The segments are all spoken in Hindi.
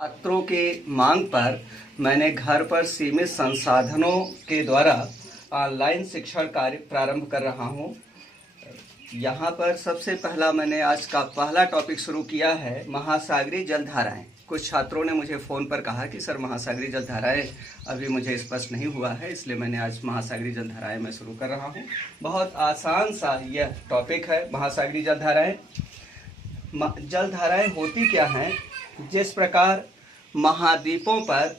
छात्रों के मांग पर मैंने घर पर सीमित संसाधनों के द्वारा ऑनलाइन शिक्षण कार्य प्रारंभ कर रहा हूं। यहाँ पर सबसे पहला मैंने आज का पहला टॉपिक शुरू किया है महासागरीय जलधाराएं। कुछ छात्रों ने मुझे फ़ोन पर कहा कि सर महासागरीय जलधाराएं अभी मुझे स्पष्ट नहीं हुआ है, इसलिए मैंने आज महासागरीय जलधाराएं मैं शुरू कर रहा हूँ। बहुत आसान सा यह टॉपिक है महासागरीय जलधाराएं। जलधाराएं होती क्या हैं? जिस प्रकार महाद्वीपों पर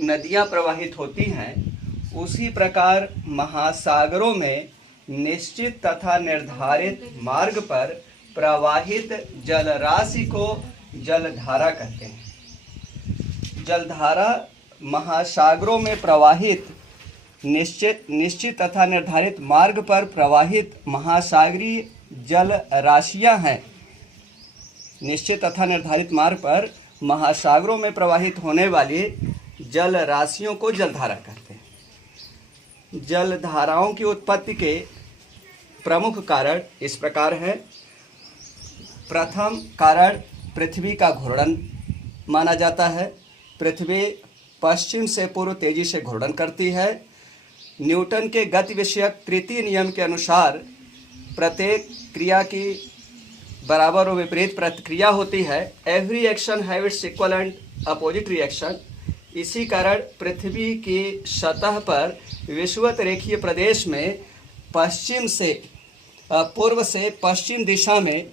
नदियां प्रवाहित होती हैं, उसी प्रकार महासागरों में निश्चित तथा निर्धारित मार्ग पर प्रवाहित जलराशि को जलधारा कहते हैं। जलधारा महासागरों में प्रवाहित निश्चित तथा निर्धारित मार्ग पर प्रवाहित महासागरीय जल राशियां हैं। निश्चित तथा निर्धारित मार्ग पर महासागरों में प्रवाहित होने वाली जल राशियों को जलधारा कहते हैं। जलधाराओं की उत्पत्ति के प्रमुख कारण इस प्रकार हैं। प्रथम कारण पृथ्वी का घूर्णन माना जाता है। पृथ्वी पश्चिम से पूर्व तेजी से घूर्णन करती है। न्यूटन के गति विषयक तृतीय नियम के अनुसार प्रत्येक क्रिया की बराबर और विपरीत प्रतिक्रिया होती है। Every action have it's equal and opposite reaction. इसी कारण पृथ्वी की सतह पर विषुवत रेखीय प्रदेश में पश्चिम से पूर्व से पश्चिम दिशा में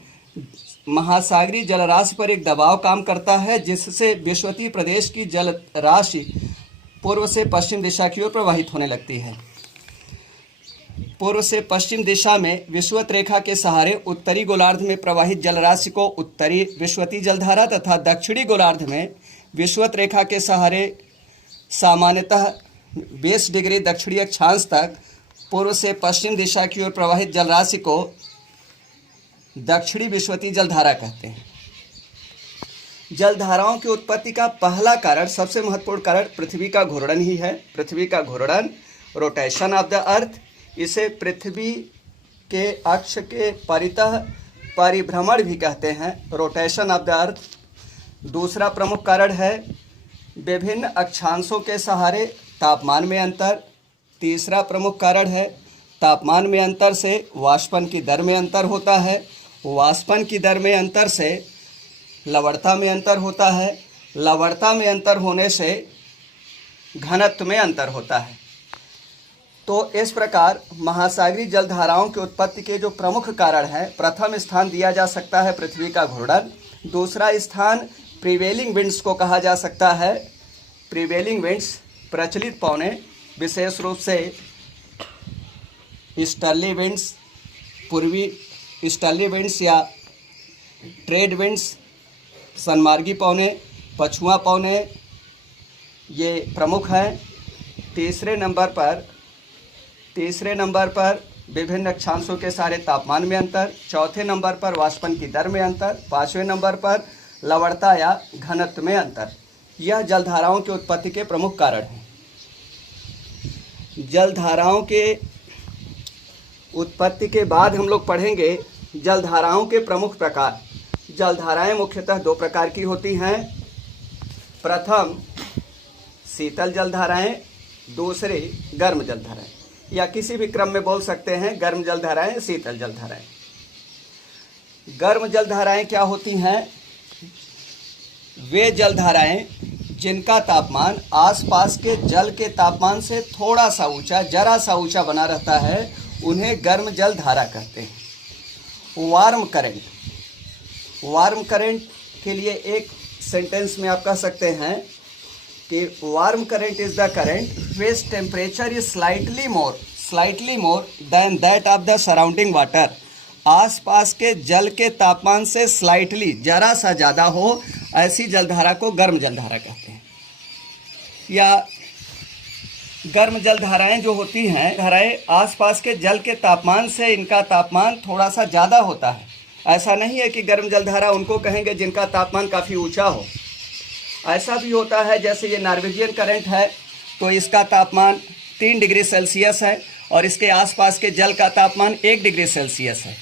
महासागरीय जलराशि पर एक दबाव काम करता है, जिससे विषुवतीय प्रदेश की जल राशि पूर्व से पश्चिम दिशा की ओर प्रवाहित होने लगती है। पूर्व से पश्चिम दिशा में विषुवत रेखा के सहारे उत्तरी गोलार्ध में प्रवाहित जलराशि को उत्तरी विषुवतीय जलधारा तथा दक्षिणी गोलार्ध में विषुवत रेखा के सहारे सामान्यतः 20 डिग्री दक्षिणी अक्षांश तक पूर्व से पश्चिम दिशा की ओर प्रवाहित जलराशि को दक्षिणी विषुवतीय जलधारा कहते हैं। जलधाराओं की उत्पत्ति का पहला कारण, सबसे महत्वपूर्ण कारण पृथ्वी का घूर्णन ही है। पृथ्वी का घूर्णन, रोटेशन ऑफ द अर्थ। इसे पृथ्वी के अक्ष के परितः परिभ्रमण भी कहते हैं, रोटेशन ऑफ द अर्थ। दूसरा प्रमुख कारण है विभिन्न अक्षांशों के सहारे तापमान में अंतर। तीसरा प्रमुख कारण है तापमान में अंतर से वाष्पन की दर में अंतर होता है। वाष्पन की दर में अंतर से लवणता में अंतर होता है। लवणता में अंतर होने से घनत्व में अंतर होता है। तो इस प्रकार महासागरीय जलधाराओं की उत्पत्ति के जो प्रमुख कारण हैं, प्रथम स्थान दिया जा सकता है पृथ्वी का घूर्णन। दूसरा स्थान प्रिवेलिंग विंड्स को कहा जा सकता है। प्रिवेलिंग विंड्स, प्रचलित पवनें, विशेष रूप से ईस्टर्ली विंड्स, पूर्वी ईस्टर्ली विंड्स या ट्रेड विंड्स, सनमार्गी पवनें, पछुआ पवनें, ये प्रमुख हैं। तीसरे नंबर पर विभिन्न अक्षांशों के सारे तापमान में अंतर। चौथे नंबर पर वाष्पन की दर में अंतर। पांचवें नंबर पर लवणता या घनत्व में अंतर। यह जलधाराओं की उत्पत्ति के प्रमुख कारण हैं। जलधाराओं के उत्पत्ति के बाद हम लोग पढ़ेंगे जलधाराओं के प्रमुख प्रकार। जलधाराएं मुख्यतः दो प्रकार की होती हैं। प्रथम शीतल जलधाराएं, दूसरी गर्म जलधाराएं, या किसी भी क्रम में बोल सकते हैं, गर्म जलधाराएं, शीतल जलधाराएं। गर्म जलधाराएं क्या होती हैं? वे जलधाराएं जिनका तापमान आसपास के जल के तापमान से थोड़ा सा ऊंचा, जरा सा ऊंचा बना रहता है, उन्हें गर्म जलधारा कहते हैं। वार्म करंट के लिए एक सेंटेंस में आप कह सकते हैं कि warm current is the current which temperature is slightly more than that of the surrounding water. आसपास के जल के तापमान से स्लाइटली, जरा सा ज़्यादा हो, ऐसी जलधारा को गर्म जलधारा कहते हैं। या गर्म जलधाराएं जो होती हैं, धाराएं आसपास के जल के तापमान से इनका तापमान थोड़ा सा ज़्यादा होता है। ऐसा नहीं है कि गर्म जलधारा उनको कहेंगे जिनका तापमान काफ़ी ऊंचा हो। ऐसा भी होता है, जैसे ये नॉर्वेजियन करंट है, तो इसका तापमान 3 डिग्री सेल्सियस है और इसके आसपास के जल का तापमान 1 डिग्री सेल्सियस है।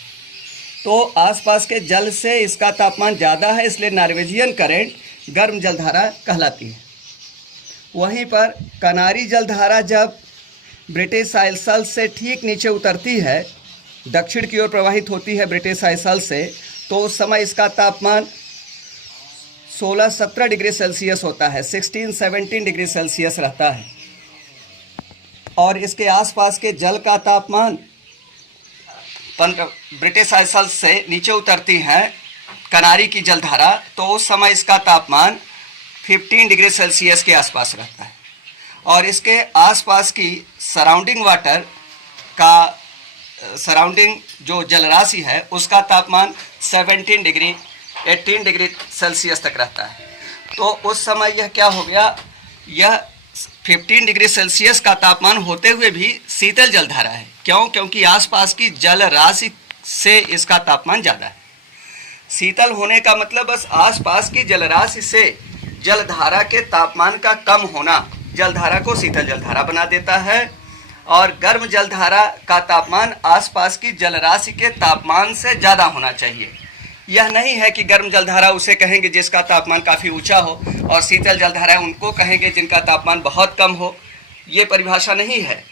तो आसपास के जल से इसका तापमान ज़्यादा है, इसलिए नॉर्वेजियन करंट गर्म जलधारा कहलाती है। वहीं पर कनारी जलधारा जब ब्रिटिश आइसल से ठीक नीचे उतरती है, दक्षिण की ओर प्रवाहित होती है ब्रिटिश आइसल से, तो उस समय इसका तापमान 16-17 डिग्री सेल्सियस होता है, 16-17 डिग्री सेल्सियस रहता है। और इसके आसपास के जल का तापमान ब्रिटिश आइसल से नीचे उतरती है कनारी की जलधारा, तो उस समय इसका तापमान 15 डिग्री सेल्सियस के आसपास रहता है। और इसके आसपास की सराउंडिंग वाटर का सराउंडिंग जो जलराशि है उसका तापमान 18 डिग्री सेल्सियस तक रहता है। तो उस समय यह क्या हो गया, यह 15 डिग्री सेल्सियस का तापमान होते हुए भी शीतल जलधारा है। क्यों? क्योंकि आसपास की जल राशि से इसका तापमान ज़्यादा है। शीतल होने का मतलब बस आसपास की जलराशि से जलधारा के तापमान का कम होना जलधारा को शीतल जलधारा बना देता है। और गर्म जलधारा का तापमान आसपास की जलराशि के तापमान से ज़्यादा होना चाहिए। यह नहीं है कि गर्म जलधारा उसे कहेंगे जिसका तापमान काफ़ी ऊंचा हो, और शीतल जलधारा उनको कहेंगे जिनका तापमान बहुत कम हो। ये परिभाषा नहीं है,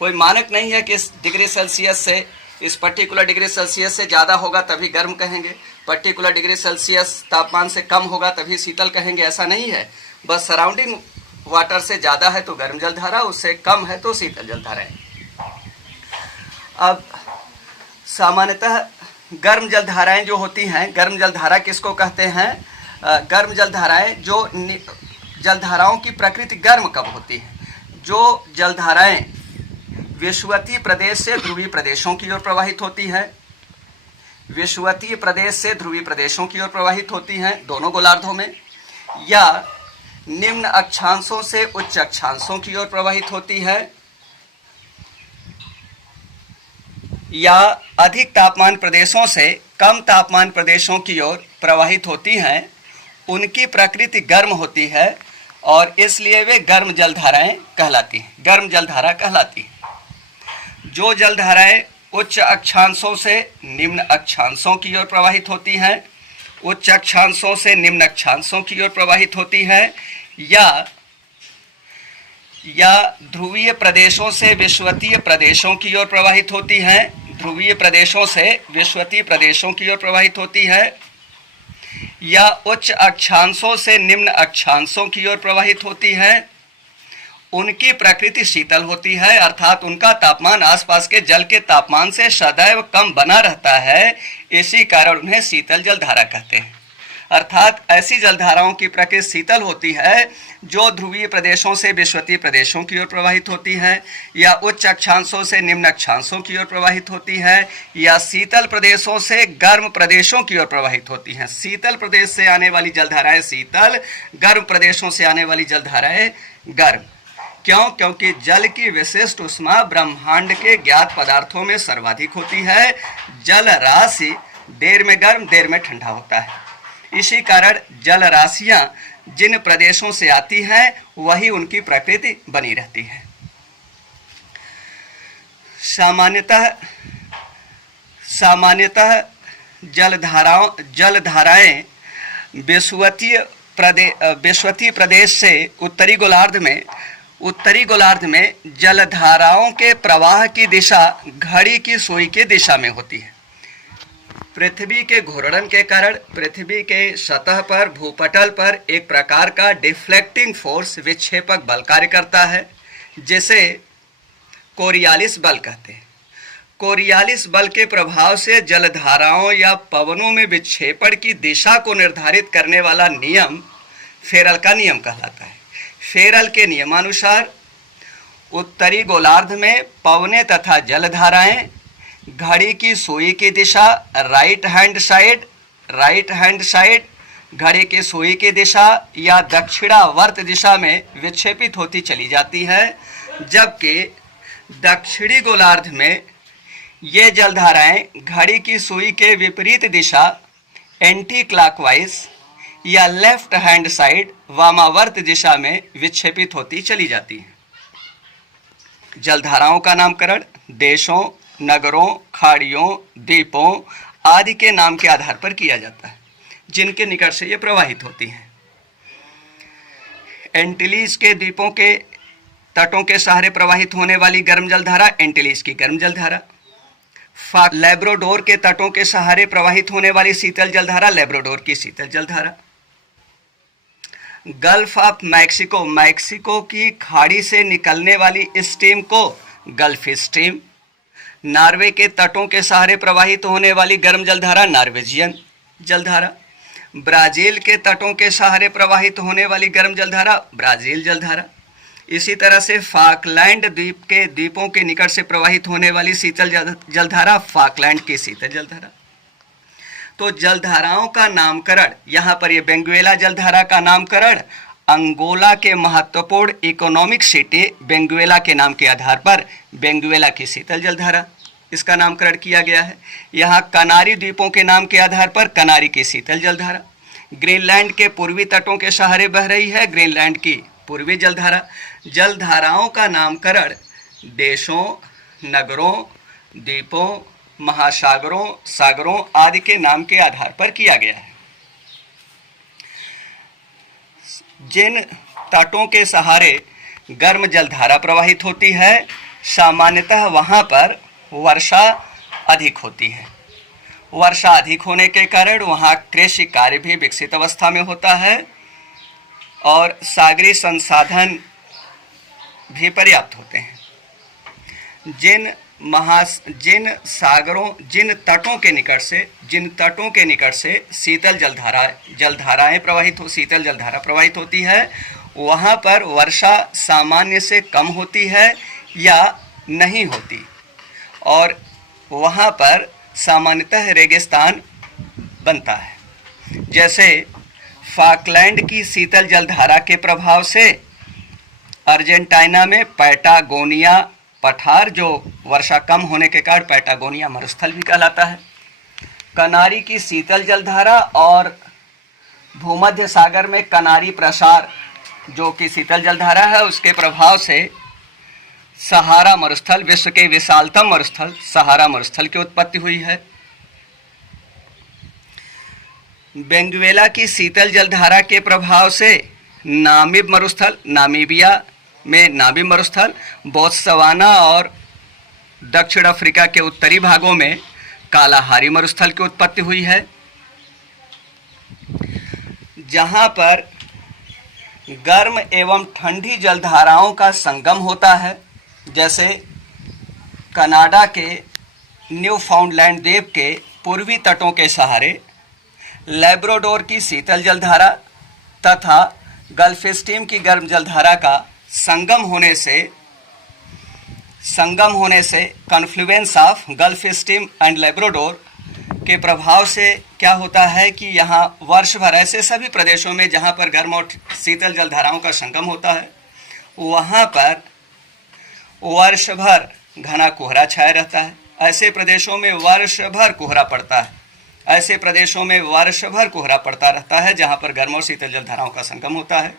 कोई मानक नहीं है कि इस डिग्री सेल्सियस से, इस पर्टिकुलर डिग्री सेल्सियस से ज़्यादा होगा तभी गर्म कहेंगे, पर्टिकुलर डिग्री सेल्सियस तापमान से कम होगा तभी शीतल कहेंगे, ऐसा नहीं है। बस सराउंडिंग वाटर से ज़्यादा है तो गर्म जलधारा, उससे कम है तो शीतल जलधारा है। अब सामान्यतः गर्म जलधाराएं जो होती हैं, गर्म जलधारा किसको कहते हैं? गर्म जलधाराएं जो जलधाराओं की प्रकृति गर्म कब होती है? जो जलधाराएं विषुवतीय प्रदेश से ध्रुवीय प्रदेशों की ओर प्रवाहित होती हैं, विषुवतीय प्रदेश से ध्रुवीय प्रदेशों की ओर प्रवाहित होती हैं दोनों गोलार्धों में, या निम्न अक्षांशों से उच्च अक्षांशों की ओर प्रवाहित होती है, या अधिक तापमान प्रदेशों से कम तापमान प्रदेशों की ओर प्रवाहित होती हैं, उनकी प्रकृति गर्म होती है और इसलिए वे गर्म जलधाराएं कहलाती हैं, गर्म जलधारा कहलाती है। जो जलधाराएं उच्च अक्षांशों से निम्न अक्षांशों की ओर प्रवाहित होती हैं, उच्च अक्षांशों से निम्न अक्षांशों की ओर प्रवाहित होती हैं, या ध्रुवीय प्रदेशों से विषुवतीय प्रदेशों की ओर प्रवाहित होती हैं, ध्रुवीय प्रदेशों से विषुवतीय प्रदेशों की ओर प्रवाहित होती है, या उच्च अक्षांशों से निम्न अक्षांशों की ओर प्रवाहित होती है, उनकी प्रकृति शीतल होती है, अर्थात उनका तापमान आसपास के जल के तापमान से सदैव कम बना रहता है। इसी कारण उन्हें शीतल जलधारा कहते हैं। अर्थात ऐसी जलधाराओं की प्रकृति शीतल होती है जो ध्रुवीय प्रदेशों से विषुवतीय प्रदेशों की ओर प्रवाहित होती हैं, या उच्च अक्षांशों से निम्न अक्षांशों की ओर प्रवाहित होती हैं, या शीतल प्रदेशों से गर्म प्रदेशों की ओर प्रवाहित होती हैं। शीतल प्रदेश से आने वाली जलधाराएं शीतल, गर्म प्रदेशों से आने वाली जलधाराएं गर्म। क्यों? क्योंकि जल की विशिष्ट ऊष्मा ब्रह्मांड के ज्ञात पदार्थों में सर्वाधिक होती है। जल राशि देर में गर्म देर में ठंडा होता है। इसी कारण जल राशियां जिन प्रदेशों से आती हैं वही उनकी प्रकृति बनी रहती है। सामान्यतः जलधाराएं विषुवतीय प्रदेश से उत्तरी गोलार्ध में जलधाराओं के प्रवाह की दिशा घड़ी की सुई की दिशा में होती है। पृथ्वी के घूर्णन के कारण पृथ्वी के सतह पर, भूपटल पर एक प्रकार का डिफ्लेक्टिंग फोर्स, विक्षेपक बल कार्य करता है, जिसे कोरियालिस बल कहते हैं। कोरियालिस बल के प्रभाव से जलधाराओं या पवनों में विक्षेपण की दिशा को निर्धारित करने वाला नियम फेरल का नियम कहलाता है। फेरल के नियमानुसार उत्तरी गोलार्ध में पवनें तथा जलधाराएं घड़ी की सुई की दिशा राइट हैंड साइड घड़ी की सुई की दिशा या दक्षिणावर्त दिशा में विक्षेपित होती चली जाती है, जबकि दक्षिणी गोलार्ध में ये जलधाराएं घड़ी की सुई के विपरीत दिशा एंटी क्लॉकवाइज या लेफ्ट हैंड साइड वामावर्त दिशा में विक्षेपित होती चली जाती हैं। जलधाराओं का नामकरण देशों, नगरों, खाड़ियों, द्वीपों आदि के नाम के आधार पर किया जाता है जिनके निकट से ये प्रवाहित होती हैं। एंटिलीज के द्वीपों के तटों के सहारे प्रवाहित होने वाली गर्म जलधारा एंटिलीज की गर्म जलधारा। लैब्राडोर के तटों के सहारे प्रवाहित होने वाली शीतल जलधारा लैब्राडोर की शीतल जलधारा। गल्फ ऑफ मैक्सिको, मैक्सिको की खाड़ी से निकलने वाली स्टीम को गल्फ स्ट्रीम। नॉर्वे के तटों के सहारे प्रवाहित होने वाली गर्म जलधारा नॉर्वेजियन जलधारा। ब्राज़ील के तटों के सहारे प्रवाहित होने वाली गर्म जलधारा ब्राज़ील जलधारा। इसी तरह से फाकलैंड द्वीप के द्वीपों के निकट से प्रवाहित होने वाली शीतल जलधारा फाकलैंड की शीतल जलधारा। तो जलधाराओं का नामकरण, यहाँ पर ये बेंगुएला जलधारा का नामकरण अंगोला के महत्वपूर्ण इकोनॉमिक सिटी बेंगुएला के नाम के आधार पर बेंगुएला की शीतल जलधारा इसका नामकरण किया गया है। यहाँ कनारी द्वीपों के नाम के आधार पर कनारी की शीतल जलधारा। ग्रीनलैंड के पूर्वी तटों के सहारे बह रही है ग्रीनलैंड की पूर्वी जलधारा। जलधाराओं का नामकरण देशों, नगरों, द्वीपों, महासागरों, सागरों आदि के नाम के आधार पर किया गया है। जिन तटों के सहारे गर्म जलधारा प्रवाहित होती है सामान्यतः वहाँ पर वर्षा अधिक होती है। वर्षा अधिक होने के कारण वहाँ कृषि कार्य भी विकसित अवस्था में होता है और सागरीय संसाधन भी पर्याप्त होते हैं। जिन तटों के निकट से शीतल जलधारा प्रवाहित होती है वहाँ पर वर्षा सामान्य से कम होती है या नहीं होती और वहाँ पर सामान्यतः रेगिस्तान बनता है। जैसे फाकलैंड की शीतल जलधारा के प्रभाव से अर्जेंटीना में पैटागोनिया पठार, जो वर्षा कम होने के कारण पैटागोनिया मरुस्थल भी कहलाता है। कनारी की शीतल जलधारा और भूमध्य सागर में कनारी प्रसार जो कि शीतल जलधारा है उसके प्रभाव से सहारा मरुस्थल, विश्व के विशालतम मरुस्थल सहारा मरुस्थल की उत्पत्ति हुई है। बेंगुएला की शीतल जलधारा के प्रभाव से नामिब मरुस्थल, नामीबिया में नामिब मरुस्थल, बोत्सवाना और दक्षिण अफ्रीका के उत्तरी भागों में कालाहारी मरुस्थल की उत्पत्ति हुई है। जहां पर गर्म एवं ठंडी जलधाराओं का संगम होता है, जैसे कनाडा के न्यूफाउंडलैंड द्वीप के पूर्वी तटों के सहारे लैब्राडोर की शीतल जलधारा तथा गल्फ स्ट्रीम की गर्म जलधारा का संगम होने से Confluence of gulf stream and Labrador के प्रभाव से क्या होता है कि यहाँ वर्ष भर ऐसे सभी प्रदेशों में जहाँ पर गर्म और शीतल जलधाराओं का संगम होता है वहाँ पर वर्ष भर घना कोहरा छाया रहता है। ऐसे प्रदेशों में वर्ष भर कोहरा पड़ता रहता है जहाँ पर गर्म और शीतल जलधाराओं का संगम होता है।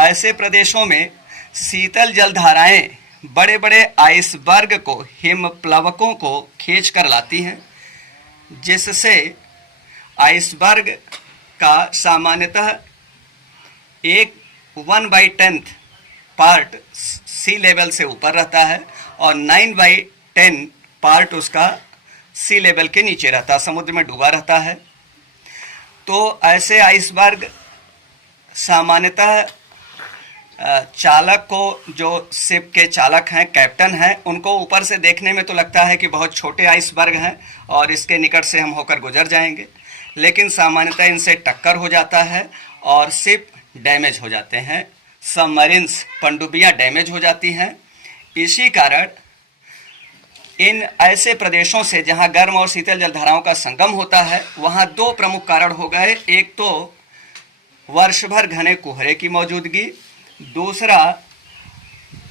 ऐसे प्रदेशों में शीतल जलधाराएं बड़े बड़े आइसबर्ग को, हिमप्लवकों को खींच कर लाती हैं, जिससे आइसबर्ग का सामान्यतः 1/10 पार्ट सी लेवल से ऊपर रहता है और 9/10 पार्ट उसका सी लेवल के नीचे रहता है, समुद्र में डूबा रहता है। तो ऐसे आइसबर्ग सामान्यतः चालक को, जो शिप के चालक हैं, कैप्टन हैं, उनको ऊपर से देखने में तो लगता है कि बहुत छोटे आइसबर्ग हैं और इसके निकट से हम होकर गुजर जाएंगे, लेकिन सामान्यतः इनसे टक्कर हो जाता है और शिप डैमेज हो जाते हैं, सबमरीन्स, पनडुब्बियाँ डैमेज हो जाती हैं। इसी कारण इन ऐसे प्रदेशों से जहाँ गर्म और शीतल जलधाराओं का संगम होता है वहाँ दो प्रमुख कारण हो गए। एक तो वर्ष भर घने कोहरे की मौजूदगी, दूसरा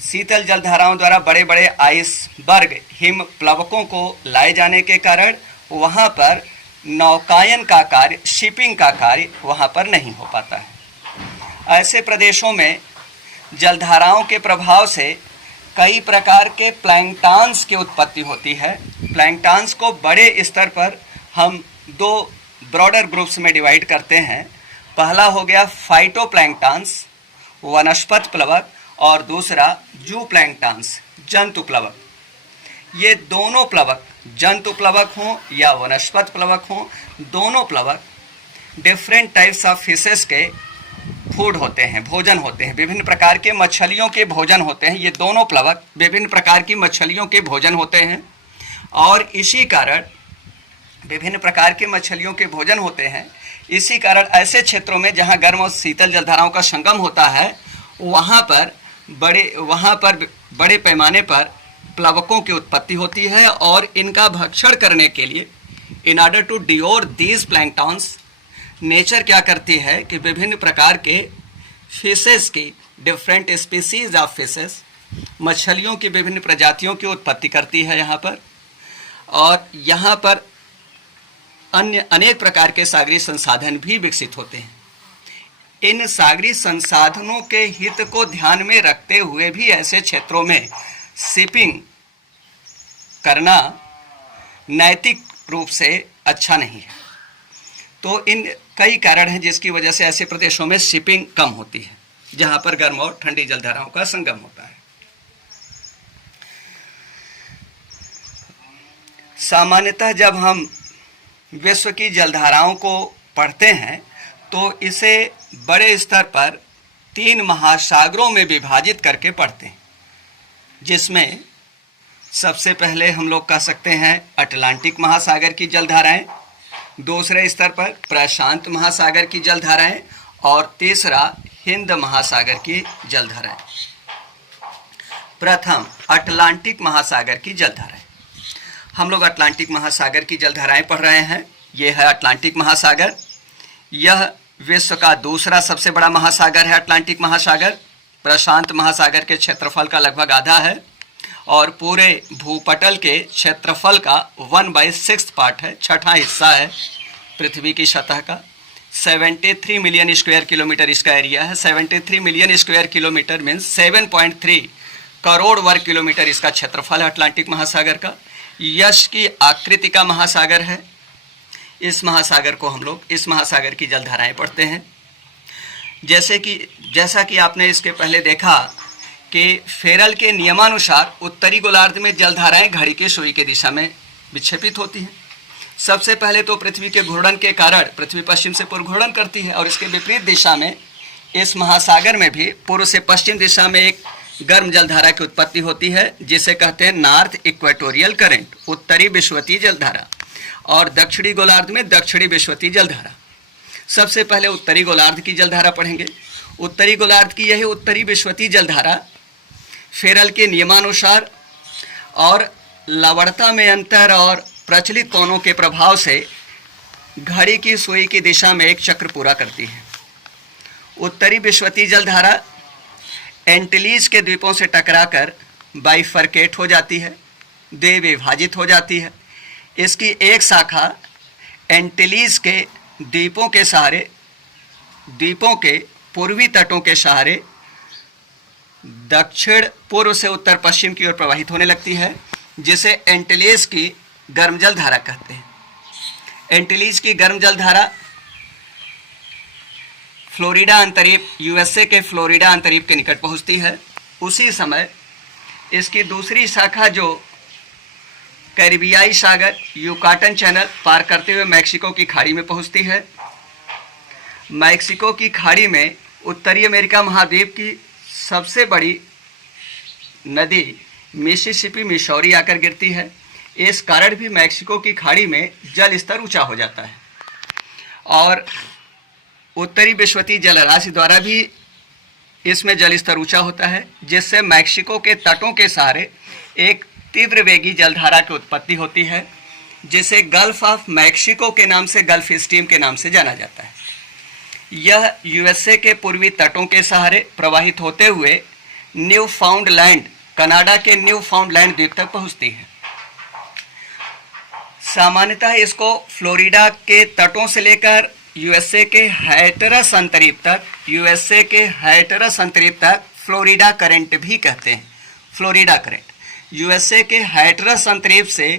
शीतल जलधाराओं द्वारा बड़े बड़े आइसबर्ग, हिमप्लवकों को लाए जाने के कारण वहाँ पर नौकायन का कार्य, शिपिंग का कार्य वहाँ पर नहीं हो पाता है। ऐसे प्रदेशों में जलधाराओं के प्रभाव से कई प्रकार के प्लैंकटन्स की उत्पत्ति होती है। प्लैंकटन्स को बड़े स्तर पर हम दो ब्रॉडर ग्रुप्स में डिवाइड करते हैं। पहला हो गया फाइटोप्लैंकटन्स वनस्पति प्लवक और दूसरा जूप्लैंक्टन्स जंतु प्लवक। ये दोनों प्लवक, जंतु प्लवक हों या वनस्पति प्लवक हों, दोनों प्लवक डिफरेंट टाइप्स ऑफ फिशेस के फूड होते हैं, भोजन होते हैं, विभिन्न प्रकार के मछलियों के भोजन होते हैं। ये दोनों प्लवक विभिन्न प्रकार की मछलियों के भोजन होते हैं और इसी कारण विभिन्न प्रकार के मछलियों के भोजन होते हैं। इसी कारण ऐसे क्षेत्रों में जहाँ गर्म और शीतल जलधाराओं का संगम होता है वहाँ पर बड़े पैमाने पर प्लवकों की उत्पत्ति होती है और इनका भक्षण करने के लिए, in order to devour these planktons, nature क्या करती है कि विभिन्न प्रकार के फिशेस की, डिफरेंट स्पीसीज ऑफ फिशेस, मछलियों की विभिन्न प्रजातियों की उत्पत्ति करती है यहाँ पर। और यहाँ पर अन्य अनेक प्रकार के सागरीय संसाधन भी विकसित होते हैं। इन सागरीय संसाधनों के हित को ध्यान में रखते हुए भी ऐसे क्षेत्रों में शिपिंग करना नैतिक रूप से अच्छा नहीं है। तो इन कई कारण हैं जिसकी वजह से ऐसे प्रदेशों में शिपिंग कम होती है जहां पर गर्म और ठंडी जलधाराओं का संगम होता है। सामान्यतः जब हम विश्व की जलधाराओं को पढ़ते हैं तो इसे बड़े स्तर पर 3 महासागरों में विभाजित करके पढ़ते हैं, जिसमें सबसे पहले हम लोग कह सकते हैं अटलांटिक महासागर की जलधाराएं, दूसरे स्तर पर प्रशांत महासागर की जलधाराएं और तीसरा हिंद महासागर की जलधाराएं। प्रथम अटलांटिक महासागर की जलधाराएं। हम लोग अटलांटिक महासागर की जलधाराएं पढ़ रहे हैं। यह है अटलांटिक महासागर। यह विश्व का दूसरा सबसे बड़ा महासागर है अटलांटिक महासागर। प्रशांत महासागर के क्षेत्रफल का लगभग आधा है और पूरे भूपटल के क्षेत्रफल का 1/6 पार्ट है, छठा हिस्सा है पृथ्वी की सतह का। 73 मिलियन स्क्वायर किलोमीटर इसका एरिया है। 73 million square kilometre means 7.3 crore वर्ग किलोमीटर इसका क्षेत्रफल है अटलांटिक महासागर का। यश की आकृति का महासागर है। इस महासागर को हम लोग, इस महासागर की जलधाराएं पढ़ते हैं। जैसा कि आपने इसके पहले देखा कि फेरल के नियमानुसार उत्तरी गोलार्ध में जलधाराएं घड़ी की सुई की दिशा में विक्षेपित होती हैं। सबसे पहले तो पृथ्वी के घूर्णन के कारण पृथ्वी पश्चिम से पूर्व घूर्णन करती है और इसके विपरीत दिशा में इस महासागर में भी पूर्व से पश्चिम दिशा में एक गर्म जलधारा की उत्पत्ति होती है जिसे कहते हैं नॉर्थ इक्वेटोरियल करंट, उत्तरी विषुवतीय जलधारा, और दक्षिणी गोलार्ध में दक्षिणी विषुवतीय जलधारा। सबसे पहले उत्तरी गोलार्ध की जलधारा पढ़ेंगे। उत्तरी गोलार्ध की यही उत्तरी विषुवतीय जलधारा फेरल के नियमानुसार और लवणता में अंतर और प्रचलित कोणों के प्रभाव से घड़ी की सुई की दिशा में एक चक्र पूरा करती है। उत्तरी विषुवतीय जलधारा एंटिलीज के द्वीपों से टकराकर बाइफरकेट हो जाती है, द्विभाजित हो जाती है। इसकी एक शाखा एंटिलीज के द्वीपों के सहारे, द्वीपों के पूर्वी तटों के सहारे दक्षिण पूर्व से उत्तर पश्चिम की ओर प्रवाहित होने लगती है, जिसे एंटिलीज की गर्म जलधारा कहते हैं। एंटिलीज की गर्म जलधारा फ्लोरिडा अंतरीप, यूएसए के फ्लोरिडा अंतरीप के निकट पहुंचती है। उसी समय इसकी दूसरी शाखा जो कैरिबियाई सागर, युकाटन चैनल पार करते हुए मैक्सिको की खाड़ी में पहुंचती है। मैक्सिको की खाड़ी में उत्तरी अमेरिका महाद्वीप की सबसे बड़ी नदी मिसिसिपी, मिसौरी आकर गिरती है। इस कारण भी मैक्सिको की खाड़ी में जल स्तर ऊंचा हो जाता है और उत्तरी विषुवतीय जलराशि द्वारा भी इसमें जल स्तर ऊंचा होता है, जिससे मैक्सिको के तटों के सहारे एक तीव्र वेगी जलधारा की उत्पत्ति होती है, जिसे गल्फ ऑफ मैक्सिको के नाम से, गल्फ स्ट्रीम के नाम से जाना जाता है। यह यूएसए के पूर्वी तटों के सहारे प्रवाहित होते हुए न्यू फाउंडलैंड, कनाडा के न्यू फाउंडलैंड द्वीप तक पहुंचती है। सामान्यतः इसको फ्लोरिडा के तटों से लेकर यूएसए के हैटरस अंतरीप तक, यूएसए के हैटरस अंतरीप तक फ्लोरिडा करंट भी कहते हैं। फ्लोरिडा करंट यूएसए के हैटरस अंतरीप से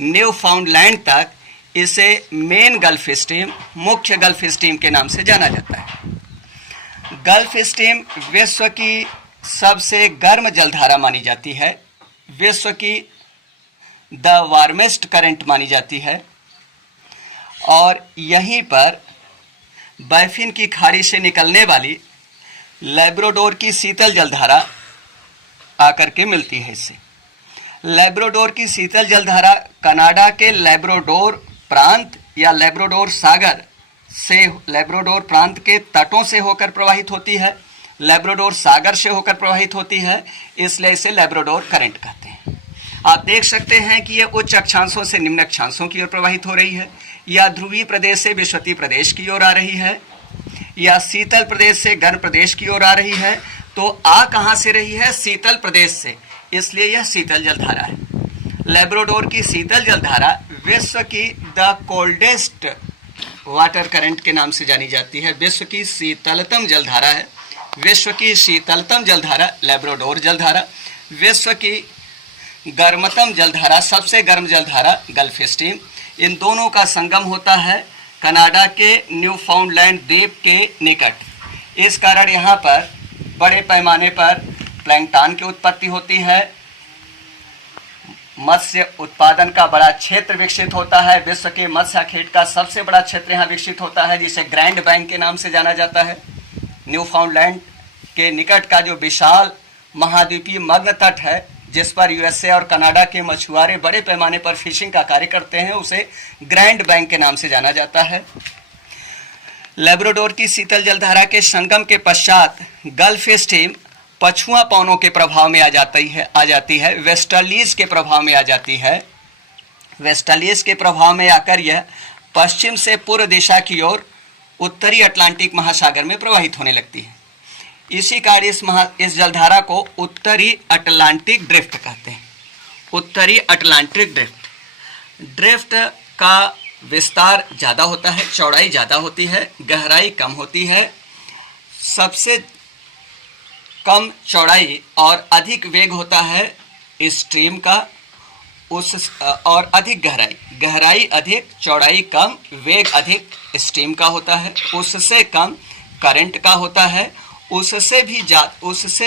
न्यू फाउंडलैंड तक इसे मेन गल्फ स्ट्रीम, मुख्य गल्फ स्ट्रीम के नाम से जाना जाता है। गल्फ स्ट्रीम विश्व की सबसे गर्म जलधारा मानी जाती है, विश्व की द वार्मेस्ट करंट मानी जाती है, और यहीं पर बैफिन की खाड़ी से निकलने वाली लैब्राडोर की शीतल जलधारा आकर के मिलती है इससे। लैब्राडोर की शीतल जलधारा कनाडा के लैब्राडोर प्रांत या लैब्राडोर सागर से, लैब्राडोर प्रांत के तटों से होकर प्रवाहित होती है, लैब्राडोर सागर से होकर प्रवाहित होती है, इसलिए इसे लैब्राडोर करंट कहते हैं। आप देख सकते हैं कि यह उच्च अक्षांशों से निम्न अक्षांशों की ओर प्रवाहित हो रही है, या ध्रुवीय प्रदेश से विषुवतीय प्रदेश की ओर आ रही है, या शीतल प्रदेश से गर्म प्रदेश की ओर आ रही है। तो आ कहाँ से रही है? शीतल प्रदेश से, इसलिए यह शीतल जलधारा है। लैब्राडोर की शीतल जलधारा विश्व की द कोल्डेस्ट वाटर करंट के नाम से जानी जाती है, विश्व की शीतलतम जलधारा है। विश्व की शीतलतम जलधारा लैब्राडोर जलधारा, विश्व की गर्मतम जलधारा, सबसे गर्म जलधारा गल्फ स्ट्रीम। इन दोनों का संगम होता है कनाडा के न्यूफाउंडलैंड द्वीप के निकट। इस कारण यहाँ पर बड़े पैमाने पर प्लैंकटन की उत्पत्ति होती है, मत्स्य उत्पादन का बड़ा क्षेत्र विकसित होता है। विश्व के मत्स्य खेत का सबसे बड़ा क्षेत्र यहाँ विकसित होता है, जिसे ग्रैंड बैंक के नाम से जाना जाता है। न्यूफाउंडलैंड के निकट का जो विशाल महाद्वीपीय मग्न तट है, जिस पर यूएसए और कनाडा के मछुआरे बड़े पैमाने पर फिशिंग का कार्य करते हैं, उसे ग्रैंड बैंक के नाम से जाना जाता है। लैब्राडोर की शीतल जलधारा के संगम के पश्चात गल्फ स्ट्रीम पछुआ पवनों के प्रभाव में आ जाती है, वेस्टर्लीज के प्रभाव में आ जाती है। वेस्टर्लीज के प्रभाव में आकर यह पश्चिम से पूर्व दिशा की ओर उत्तरी अटलांटिक महासागर में प्रवाहित होने लगती है। इसी कारण इस जलधारा को उत्तरी अटलांटिक ड्रिफ्ट कहते हैं। उत्तरी अटलांटिक ड्रिफ्ट का विस्तार ज़्यादा होता है, चौड़ाई ज़्यादा होती है, गहराई कम होती है। सबसे कम चौड़ाई और अधिक वेग होता है स्ट्रीम का, और अधिक गहराई अधिक, चौड़ाई कम, वेग अधिक स्ट्रीम का होता है। उससे कम करंट का होता है, उससे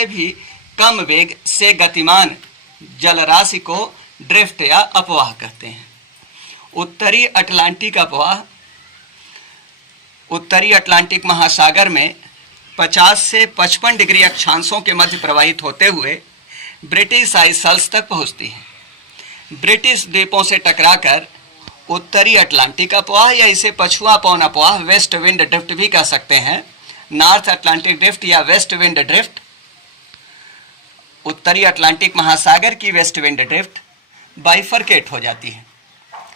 भी कम वेग से गतिमान जलराशि को ड्रिफ्ट या अपवाह कहते हैं। उत्तरी अटलांटिक महासागर में 50 से 55 डिग्री अक्षांशों के मध्य प्रवाहित होते हुए ब्रिटिश आइसल्स तक पहुंचती है। ब्रिटिश द्वीपों से टकराकर उत्तरी अटलांटिक अपवाह, या इसे पछुआ पवन अपवाह, वेस्ट विंड ड्रिफ्ट भी कह सकते हैं, नॉर्थ अटलांटिक ड्रिफ्ट या वेस्ट विंड ड्रिफ्ट, उत्तरी अटलांटिक महासागर की वेस्ट विंड ड्रिफ्ट बाइफरकेट हो जाती है,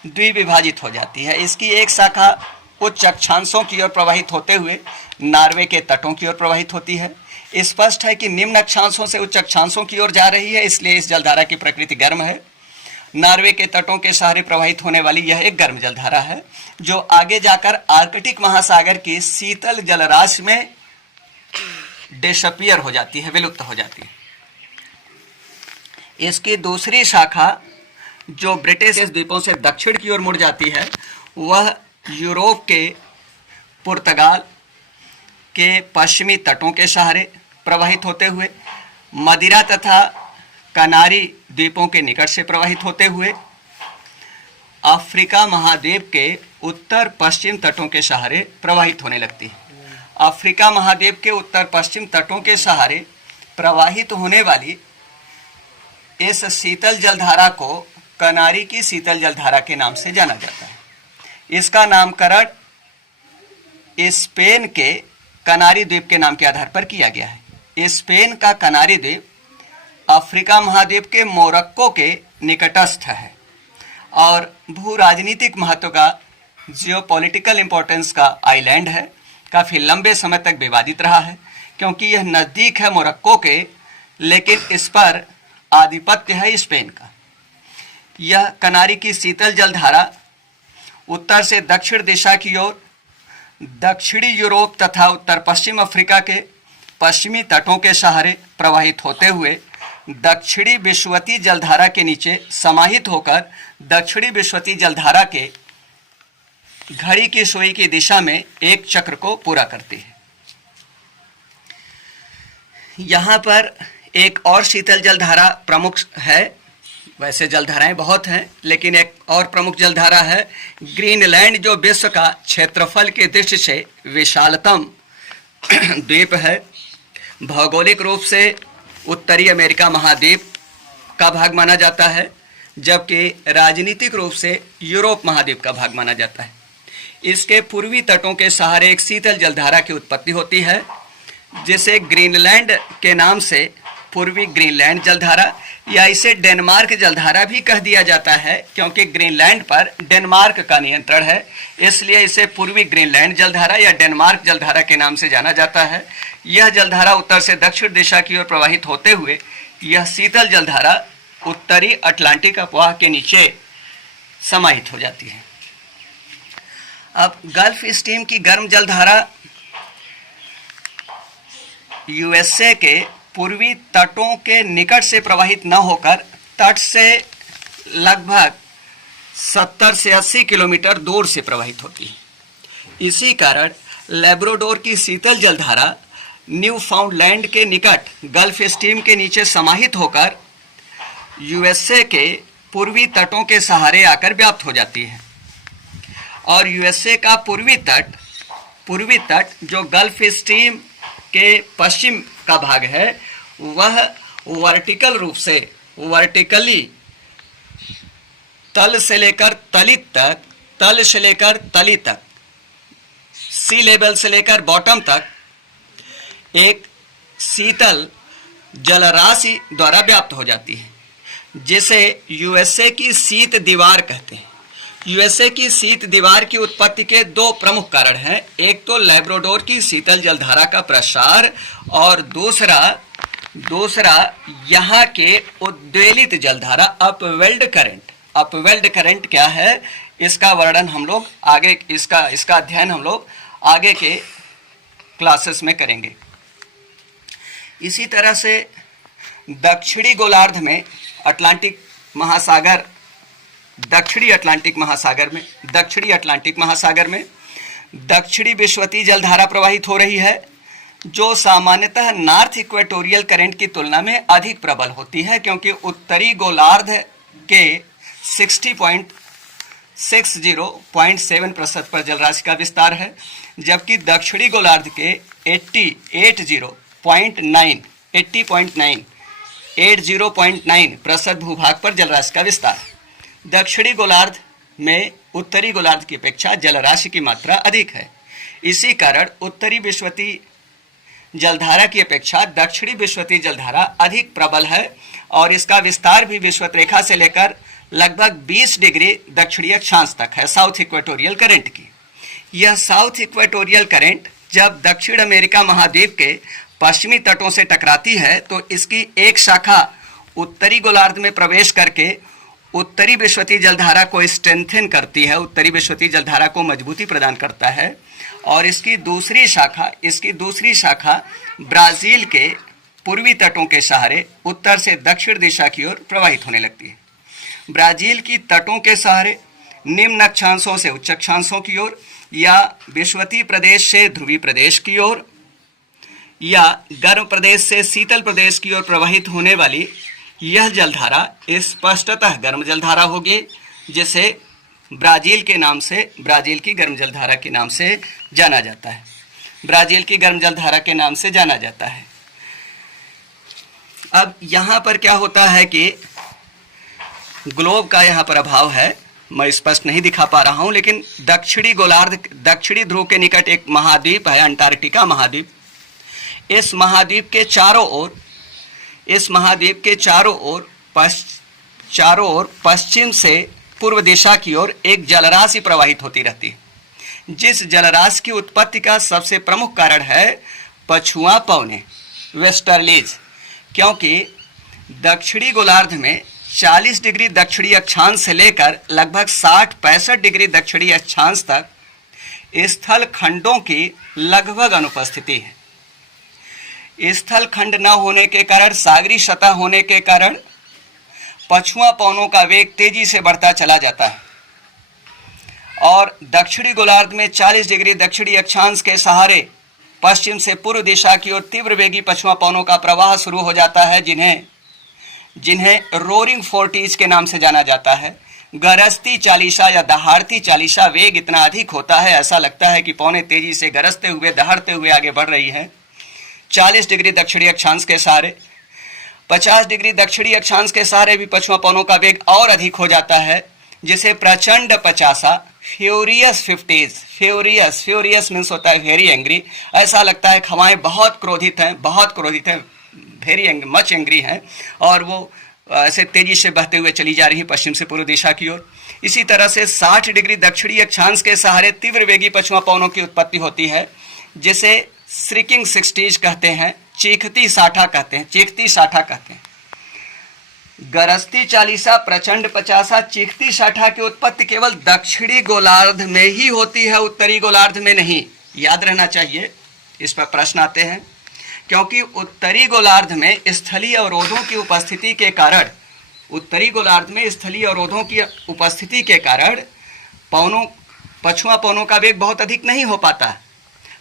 द्विविभाजित हो जाती है। इसकी एक शाखा उच्च अक्षांशों की ओर प्रवाहित होते हुए नॉर्वे के तटों की ओर प्रवाहित होती है। स्पष्ट है कि निम्न अक्षांशों से उच्च अक्षांशों की ओर जा रही है, इसलिए इस जलधारा की प्रकृति गर्म है। नॉर्वे के तटों के सहारे प्रवाहित होने वाली यह एक गर्म जलधारा है, जो आगे जाकर आर्कटिक महासागर की शीतल जलराशि में डिसअपीयर हो जाती है, विलुप्त हो जाती है। इसकी दूसरी शाखा जो ब्रिटिश द्वीपों से दक्षिण की ओर मुड़ जाती है, वह यूरोप के पुर्तगाल के पश्चिमी तटों के सहारे प्रवाहित होते हुए मदिरा तथा कनारी द्वीपों के निकट से प्रवाहित होते हुए अफ्रीका महाद्वीप के उत्तर पश्चिम तटों के सहारे प्रवाहित होने लगती है। अफ्रीका महाद्वीप के उत्तर पश्चिम तटों के सहारे प्रवाहित होने वाली इस शीतल जलधारा को कनारी की शीतल जलधारा के नाम से जाना जाता है। इसका नामकरण स्पेन के कनारी द्वीप के नाम के आधार पर किया गया है। स्पेन का कनारी द्वीप अफ्रीका महाद्वीप के मोरक्को के निकटस्थ है और भू राजनीतिक महत्व का, जियोपॉलिटिकल इंपॉर्टेंस का आइलैंड है। काफ़ी लंबे समय तक विवादित रहा है क्योंकि यह नज़दीक है मोरक्को के, लेकिन इस पर आधिपत्य है स्पेन का। यह कनारी की शीतल जलधारा उत्तर से दक्षिण दिशा की ओर दक्षिणी यूरोप तथा उत्तर पश्चिम अफ्रीका के पश्चिमी तटों के सहारे प्रवाहित होते हुए दक्षिणी विषुवतीय जलधारा के नीचे समाहित होकर दक्षिणी विषुवतीय जलधारा के घड़ी की सुई की दिशा में एक चक्र को पूरा करती है। यहाँ पर एक और शीतल जलधारा प्रमुख है। वैसे जलधाराएं बहुत हैं, लेकिन एक और प्रमुख जलधारा है ग्रीनलैंड, जो विश्व का क्षेत्रफल की दृष्टि से विशालतम द्वीप है। भौगोलिक रूप से उत्तरी अमेरिका महाद्वीप का भाग माना जाता है, जबकि राजनीतिक रूप से यूरोप महाद्वीप का भाग माना जाता है। इसके पूर्वी तटों के सहारे एक शीतल जलधारा की उत्पत्ति होती है, जिसे ग्रीनलैंड के नाम से पूर्वी ग्रीनलैंड जलधारा या इसे डेनमार्क जलधारा भी कह दिया जाता है, क्योंकि ग्रीनलैंड पर डेनमार्क का नियंत्रण है, इसलिए इसे पूर्वी ग्रीनलैंड जलधारा या डेनमार्क जलधारा के नाम से जाना जाता है। यह जलधारा उत्तर से दक्षिण दिशा की ओर प्रवाहित होते हुए यह शीतल जलधारा उत्तरी अटलांटिक अपवाह के नीचे समाहित हो जाती है। अब गल्फ स्ट्रीम की गर्म जलधारा यूएसए के पूर्वी तटों के निकट से प्रवाहित न होकर तट से लगभग 70 से 80 किलोमीटर दूर से प्रवाहित होती है। इसी कारण लैब्राडोर की शीतल जलधारा न्यूफाउंडलैंड के निकट गल्फ स्ट्रीम के नीचे समाहित होकर यूएसए के पूर्वी तटों के सहारे आकर व्याप्त हो जाती है। और यूएसए का पूर्वी तट जो गल्फ स्ट्रीम के पश्चिम का भाग है, वह वर्टिकली तल से लेकर तली तक सी लेवल से लेकर बॉटम तक एक शीतल जलराशि द्वारा व्याप्त हो जाती है, जिसे यूएसए की शीत दीवार कहते हैं। यूएसए की शीत दीवार की उत्पत्ति के दो प्रमुख कारण हैं, एक तो लैब्राडोर की शीतल जलधारा का प्रसार और दूसरा यहाँ के उद्वेलित जलधारा अपवेल्ड करंट। अपवेल्ड करंट क्या है, इसका वर्णन हम लोग आगे, इसका अध्ययन हम लोग आगे के क्लासेस में करेंगे। इसी तरह से दक्षिणी गोलार्ध में दक्षिणी अटलांटिक महासागर में दक्षिणी विषुवतीय जलधारा प्रवाहित हो रही है, जो सामान्यतः नॉर्थ इक्वेटोरियल करंट की तुलना में अधिक प्रबल होती है, क्योंकि उत्तरी गोलार्ध के 60.7% पर जलराशि का विस्तार है, जबकि दक्षिणी गोलार्ध के 80.9% भूभाग पर जलराशि का विस्तार है। दक्षिणी गोलार्ध में उत्तरी गोलार्ध की अपेक्षा जलराशि की मात्रा अधिक है। इसी कारण उत्तरी विषुवतीय जलधारा की अपेक्षा दक्षिणी विषुवतीय जलधारा अधिक प्रबल है, और इसका विस्तार भी विषुवत रेखा से लेकर लगभग 20 डिग्री दक्षिणी अक्षांश तक है, साउथ इक्वेटोरियल करंट की। यह साउथ इक्वेटोरियल करंट जब दक्षिण अमेरिका महाद्वीप के पश्चिमी तटों से टकराती है, तो इसकी एक शाखा उत्तरी गोलार्ध में प्रवेश करके उत्तरी विषुवतीय जलधारा को स्ट्रेंथन करती है, उत्तरी विषुवतीय जलधारा को मजबूती प्रदान करता है, और इसकी दूसरी शाखा ब्राज़ील के पूर्वी तटों के सहारे उत्तर से दक्षिण दिशा की ओर प्रवाहित होने लगती है। ब्राज़ील की तटों के सहारे निम्न अक्षांशों से उच्च अक्षांशों की ओर, या विषुवतीय प्रदेश से ध्रुवीय प्रदेश की ओर, या गर्म प्रदेश से शीतल प्रदेश की ओर प्रवाहित होने वाली यह जलधारा स्पष्टतः गर्म जलधारा होगी, जिसे ब्राज़ील की गर्म जलधारा के नाम से जाना जाता है। अब यहाँ पर क्या होता है कि ग्लोब का यहाँ पर अभाव है, मैं स्पष्ट नहीं दिखा पा रहा हूँ, लेकिन दक्षिणी ध्रुव के निकट एक महाद्वीप है, अंटार्कटिका महाद्वीप। इस महाद्वीप के चारों ओर पश्चिम से पूर्व दिशा की ओर एक जलराशि प्रवाहित होती रहती है, जिस जलराशि की उत्पत्ति का सबसे प्रमुख कारण है पछुआ पवने, वेस्टर्लीज, क्योंकि दक्षिणी गोलार्ध में 40 डिग्री दक्षिणी अक्षांश से लेकर लगभग 60-65 डिग्री दक्षिणी अक्षांश तक स्थल खंडों की लगभग अनुपस्थिति है। स्थल खंड न होने के कारण, सागरी सतह होने के कारण पछुआ पवनों का वेग तेजी से बढ़ता चला जाता है, और दक्षिणी गोलार्ध में 40 डिग्री दक्षिणी अक्षांश के सहारे पश्चिम से पूर्व दिशा की ओर तीव्र वेगी पछुआ पवनों का प्रवाह शुरू हो जाता है, जिन्हें रोरिंग फोर्टीज के नाम से जाना जाता है। गरजती चालीसा या दहाड़ती चालीसा वेग इतना अधिक होता है, ऐसा लगता है कि पौने तेजी से गरजते हुए दहाड़ते हुए आगे बढ़ रही है। 40 डिग्री दक्षिणी अक्षांश के सहारे 50 डिग्री दक्षिणी अक्षांश के सहारे भी पछुआ पवनों का वेग और अधिक हो जाता है, जिसे प्रचंड 50, फ्यूरियस 50, फ्यूरियस मीन्स होता है वेरी एंग्री। ऐसा लगता है हवाएं बहुत क्रोधित हैं, वेरी मच एंग्री हैं, और वो ऐसे तेजी से बहते हुए चली जा रही है पश्चिम से पूर्व दिशा की ओर। इसी तरह से 60 डिग्री दक्षिणी अक्षांश के सहारे तीव्र वेगी पछुआ पवनों की उत्पत्ति होती है, जिसे श्रिकिंग 60s कहते हैं, चीखती साठा कहते हैं। गरजती चालीसा, प्रचंड 50, चीखती साठा की उत्पत्ति केवल दक्षिणी गोलार्ध में ही होती है, उत्तरी गोलार्ध में नहीं। याद रहना चाहिए, इस पर प्रश्न आते हैं, क्योंकि उत्तरी गोलार्ध में स्थलीय अवरोधों की उपस्थिति के कारण पछुआ पवनों का वेग बहुत अधिक नहीं हो पाता है,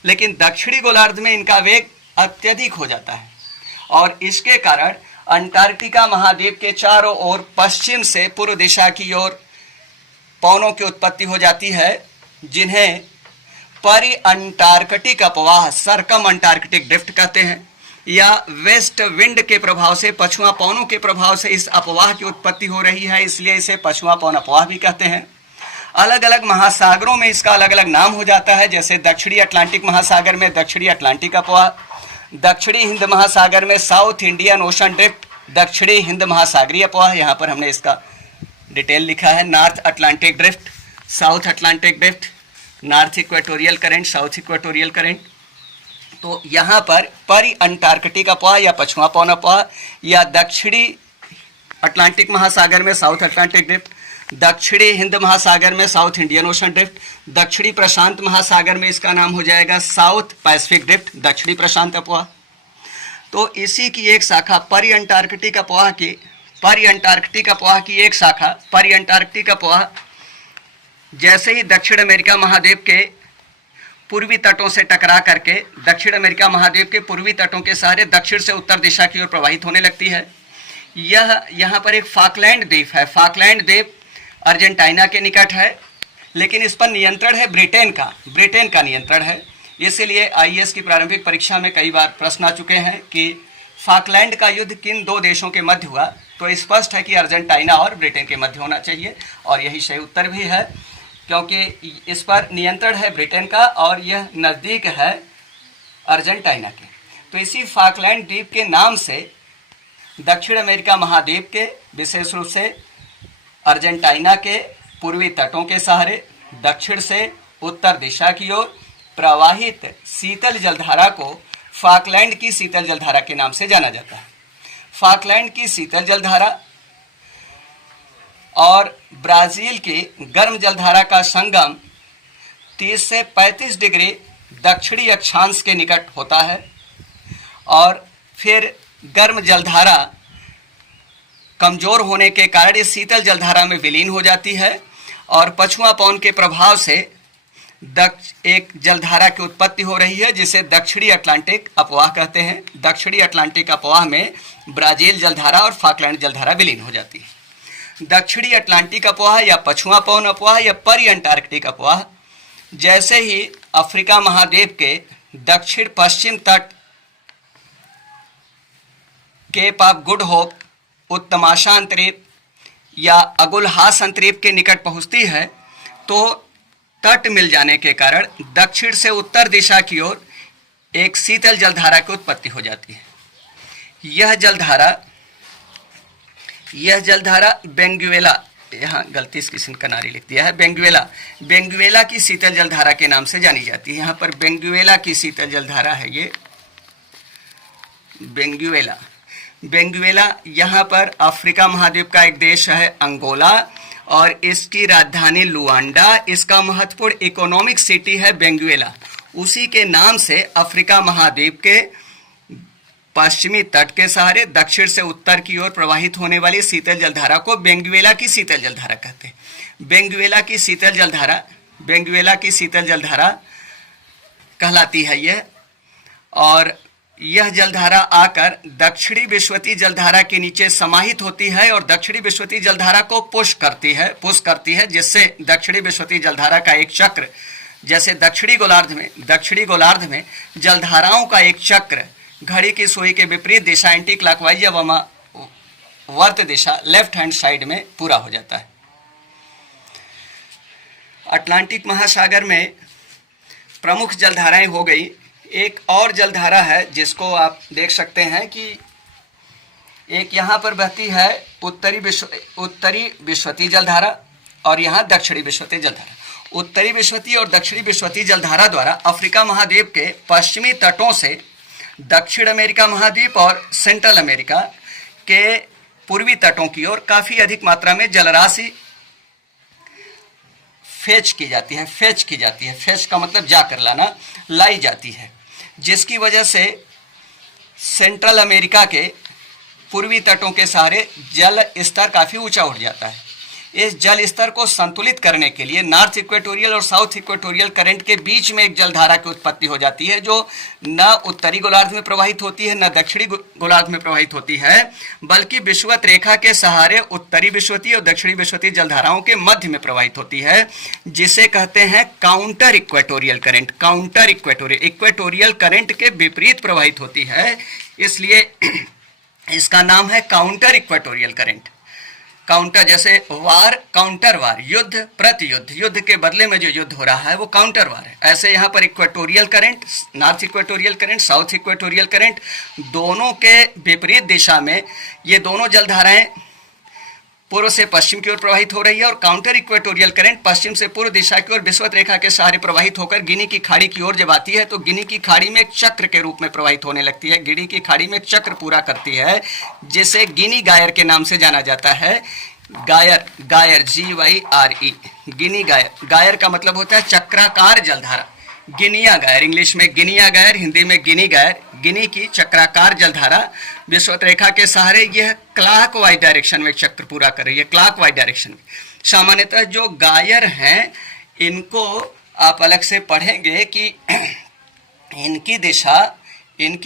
लेकिन दक्षिणी गोलार्ध में इनका वेग अत्यधिक हो जाता है, और इसके कारण अंटार्कटिका महाद्वीप के चारों ओर पश्चिम से पूर्व दिशा की ओर पवनों की उत्पत्ति हो जाती है, जिन्हें परि अंटार्कटिक अपवाह, सरकम अंटार्कटिक ड्रिफ्ट कहते हैं, या वेस्ट विंड के प्रभाव से, पछुआ पवनों के प्रभाव से इस अपवाह की उत्पत्ति हो रही है, इसलिए इसे पछुआ पवन अपवाह भी कहते हैं। अलग अलग महासागरों में इसका अलग अलग नाम हो जाता है, जैसे दक्षिणी अटलांटिक महासागर में दक्षिणी अटलांटिक अपवाह, दक्षिणी हिंद महासागर में साउथ इंडियन ओशन ड्रिफ्ट, दक्षिणी हिंद महासागरीय अपवाह, यहाँ पर हमने इसका डिटेल लिखा है, north Atlantic drift, south Atlantic drift, north equatorial current, south equatorial current. तो यहाँ पर परि अंटार्कटिक अपवाह या पछुआ पवन अपवाह, या दक्षिणी अटलांटिक महासागर में साउथ अटलांटिक ड्रिफ्ट, दक्षिणी हिंद महासागर में साउथ इंडियन ओशन ड्रिफ्ट, दक्षिणी प्रशांत महासागर में इसका नाम हो जाएगा साउथ पैसिफिक ड्रिफ्ट, दक्षिणी प्रशांत अपवाह। तो इसी की एक शाखा परि अंटार्कटिक अपवाह की एक शाखा परि अंटार्कटिक अपवाह जैसे ही दक्षिण अमेरिका महाद्वीप के पूर्वी तटों से टकरा करके दक्षिण अमेरिका महाद्वीप के पूर्वी तटों के सहारे दक्षिण से उत्तर दिशा की ओर प्रवाहित होने लगती है। यह यहाँ पर एक फाकलैंड द्वीप है। फाकलैंड द्वीप अर्जेंटीना के निकट है, लेकिन इस पर नियंत्रण है ब्रिटेन का नियंत्रण है। इसलिए आईएएस की प्रारंभिक परीक्षा में कई बार प्रश्न आ चुके हैं कि फाकलैंड का युद्ध किन दो देशों के मध्य हुआ, तो स्पष्ट है कि अर्जेंटीना और ब्रिटेन के मध्य होना चाहिए, और यही सही उत्तर भी है, क्योंकि इस पर नियंत्रण है ब्रिटेन का और यह नज़दीक है अर्जेंटीना के। तो इसी फाकलैंड द्वीप के नाम से दक्षिण अमेरिका महाद्वीप के, विशेष रूप से अर्जेंटीना के पूर्वी तटों के सहारे दक्षिण से उत्तर दिशा की ओर प्रवाहित शीतल जलधारा को फाकलैंड की शीतल जलधारा के नाम से जाना जाता है। फाकलैंड की शीतल जलधारा और ब्राज़ील की गर्म जलधारा का संगम 30 से 35 डिग्री दक्षिणी अक्षांश के निकट होता है, और फिर गर्म जलधारा कमजोर होने के कारण इस शीतल जलधारा में विलीन हो जाती है, और पछुआ पवन के प्रभाव से एक जलधारा की उत्पत्ति हो रही है, जिसे दक्षिणी अटलांटिक अपवाह कहते हैं। दक्षिणी अटलांटिक अपवाह में ब्राज़ील जलधारा और फाकलैंड जलधारा विलीन हो जाती है। दक्षिणी अटलांटिक अपवाह या पछुआ पवन अपवाह या परि अंटार्कटिक अपवाह जैसे ही अफ्रीका महाद्वीप के दक्षिण पश्चिम तट केप ऑफ गुड होप, उत्तमाशा अंतरीप या अगुलहास अंतरीप के निकट पहुंचती है, तो तट मिल जाने के कारण दक्षिण से उत्तर दिशा की ओर एक शीतल जलधारा की उत्पत्ति हो जाती है। यह जलधारा बेंगुएला, यहाँ गलती से किसी ने कनारी लिख दिया है, बेंगुएला की शीतल जलधारा के नाम से जानी जाती है। यहाँ पर बेंगुएला की शीतल जलधारा है, ये बेंगुएला यहाँ पर अफ्रीका महाद्वीप का एक देश है अंगोला, और इसकी राजधानी लुआंडा, इसका महत्वपूर्ण इकोनॉमिक सिटी है बेंगुएला। उसी के नाम से अफ्रीका महाद्वीप के पश्चिमी तट के सहारे दक्षिण से उत्तर की ओर प्रवाहित होने वाली शीतल जलधारा को बेंगुएला की शीतल जलधारा कहते हैं। बेंगुएला की शीतल जलधारा कहलाती है यह, और यह जलधारा आकर दक्षिणी विश्वती जलधारा के नीचे समाहित होती है और दक्षिणी विश्वती जलधारा को पुश करती है, जिससे दक्षिणी विश्वती जलधारा का एक चक्र, जैसे दक्षिणी गोलार्ध में जलधाराओं का एक चक्र घड़ी की सुई के विपरीत दिशा एंटी क्लॉकवाइज या वर्त दिशा लेफ्ट हैंड साइड में पूरा हो जाता है। अटलांटिक महासागर में प्रमुख जलधाराएं हो गई। एक और जलधारा है जिसको आप देख सकते हैं कि एक यहाँ पर बहती है उत्तरी विश्वती जलधारा और यहाँ दक्षिणी विश्वती जलधारा। उत्तरी विश्वती और दक्षिणी विश्वती जलधारा द्वारा अफ्रीका महाद्वीप के पश्चिमी तटों से दक्षिण अमेरिका महाद्वीप और सेंट्रल अमेरिका के पूर्वी तटों की ओर काफ़ी अधिक मात्रा में जलराशि फेच की जाती है। फेच का मतलब जाकर लाना, लाई जाती है, जिसकी वजह से सेंट्रल अमेरिका के पूर्वी तटों के सहारे जल स्तर काफ़ी ऊंचा उठ जाता है। इस जल स्तर को संतुलित करने के लिए नॉर्थ इक्वेटोरियल और साउथ इक्वेटोरियल करंट के बीच में एक जलधारा की उत्पत्ति हो जाती है, जो न उत्तरी गोलार्ध में प्रवाहित होती है न दक्षिणी गोलार्ध में प्रवाहित होती है, बल्कि विषुवत रेखा के सहारे उत्तरी विश्वती और दक्षिणी विश्वती जलधाराओं के मध्य में प्रवाहित होती है, जिसे कहते हैं counter equatorial current. Equatorial current के विपरीत प्रवाहित होती है, इसलिए इसका नाम है काउंटर इक्वेटोरियल करंट। काउंटर जैसे वार, काउंटर वार, युद्ध प्रतियुद्ध, युद्ध के बदले में जो युद्ध हो रहा है वो काउंटर वार है। ऐसे यहाँ पर equatorial current, north equatorial current, south equatorial current, दोनों के विपरीत दिशा में ये दोनों जलधाराएं पूर्व से पश्चिम की ओर प्रवाहित हो रही है और काउंटर इक्वेटोरियल करंट पश्चिम से पूर्व दिशा की ओर विषुवत रेखा के सहारे प्रवाहित होकर गिनी की खाड़ी की ओर जब आती है तो गिनी की खाड़ी में एक चक्र के रूप में प्रवाहित होने लगती है। गिनी की खाड़ी में एक चक्र पूरा करती है, जिसे गिनी गायर के नाम से जाना जाता है। गायर GYRE, गिनी गायर। गायर का मतलब होता है चक्राकार जलधारा। गिनिया गायर, इंग्लिश में गिनिया गायर, हिंदी में गिनी गायर। गिनी की चक्राकार जलधारा विषुवत रेखा के सहारे यह क्लॉकवाइज डायरेक्शन में चक्र पूरा कर रही है, क्लॉकवाइज डायरेक्शन में। सामान्यतः जो गायर हैं इनको आप अलग से पढ़ेंगे कि इनकी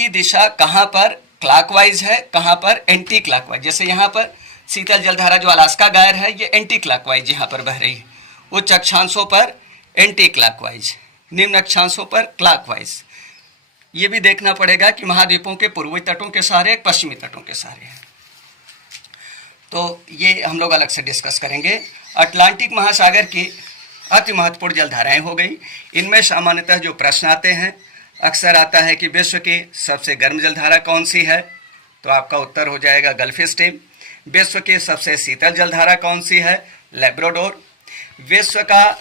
दिशा कहाँ पर क्लॉकवाइज है, कहाँ पर एंटी क्लॉकवाइज। जैसे यहाँ पर शीतल जलधारा जो अलास्का गायर है ये एंटी क्लॉकवाइज यहाँ पर बह रही है, उच्च अक्षांशों पर एंटी क्लॉकवाइज, निम्न अक्षांशों पर क्लॉकवाइज। ये भी देखना पड़ेगा कि महाद्वीपों के पूर्वी तटों के सहारे पश्चिमी तटों के सहारे हैं, तो ये हम लोग अलग से डिस्कस करेंगे। अटलांटिक महासागर की अति महत्वपूर्ण जलधाराएं हो गई। इनमें सामान्यतः जो प्रश्न आते हैं, अक्सर आता है कि विश्व की सबसे गर्म जलधारा कौन सी है, तो आपका उत्तर हो जाएगा गल्फ स्ट्रीम। विश्व की सबसे शीतल जलधारा कौन सी है, लैब्राडोर। विश्व का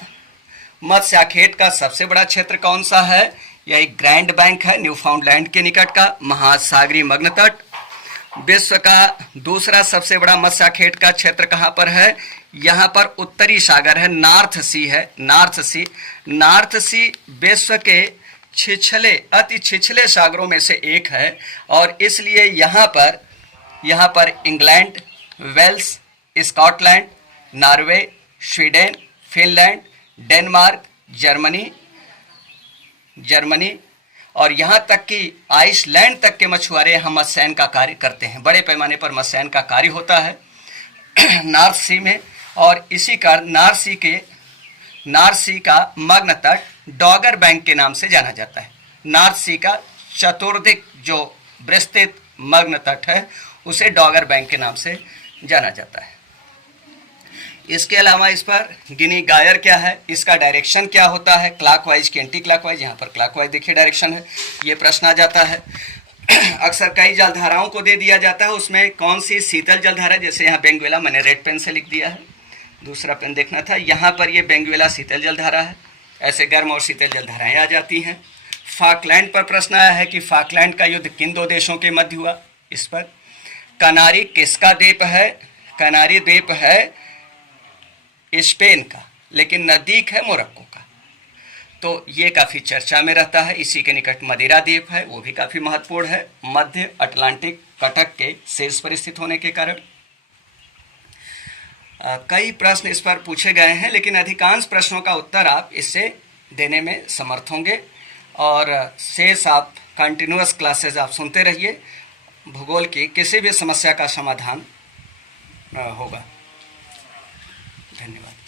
मत्स्याखेट का सबसे बड़ा क्षेत्र कौन सा है, यह ग्रैंड बैंक है, न्यूफाउंडलैंड के निकट का महासागरीय मग्न तट। विश्व का दूसरा सबसे बड़ा मत्स्याखेट का क्षेत्र कहाँ पर है, यहाँ पर उत्तरी सागर है, नॉर्थ सी है, नॉर्थ सी विश्व के अति छिछले सागरों में से एक है और इसलिए यहाँ पर England, Wales, Scotland, Norway, Sweden, Finland, Denmark, Germany और यहाँ तक कि आइसलैंड तक के मछुआरे यहाँ मत्स्यायन का कार्य करते हैं। बड़े पैमाने पर मत्स्यायन का कार्य होता है नॉर्थ सी में, और इसी कारण नॉर्थ सी का मग्न तट डॉगर बैंक के नाम से जाना जाता है। नॉर्थ सी का चतुर्दिक जो विस्तृत मग्न तट है उसे डॉगर बैंक के नाम से जाना जाता है। इसके अलावा इस पर गिनी गायर क्या है, इसका डायरेक्शन क्या होता है, क्लॉकवाइज की एंटी क्लॉकवाइज। यहाँ पर क्लॉकवाइज देखिए डायरेक्शन है, ये प्रश्न आ जाता है। अक्सर कई जलधाराओं को दे दिया जाता है, उसमें कौन सी शीतल जलधारा, जैसे यहाँ बेंगुएला मैंने रेड पेन से लिख दिया है, दूसरा पेन देखना था। यहाँ पर ये बेंगुएला शीतल जलधारा है। ऐसे गर्म और शीतल जलधाराएं आ जाती हैं। फाकलैंड पर प्रश्न आया है कि फाकलैंड का युद्ध किन दो देशों के मध्य हुआ। इस पर कनारी किसका द्वीप है, कनारी द्वीप है स्पेन का, लेकिन नज़दीक है मोरक्को का, तो ये काफ़ी चर्चा में रहता है। इसी के निकट मदिरा द्वीप है, वो भी काफ़ी महत्वपूर्ण है, मध्य अटलांटिक कटक के शीर्ष पर स्थित होने के कारण। कई प्रश्न इस पर पूछे गए हैं, लेकिन अधिकांश प्रश्नों का उत्तर आप इससे देने में समर्थ होंगे और शेष आप कंटिन्यूअस क्लासेज आप सुनते रहिए। भूगोल की किसी भी समस्या का समाधान होगा। धन्यवाद।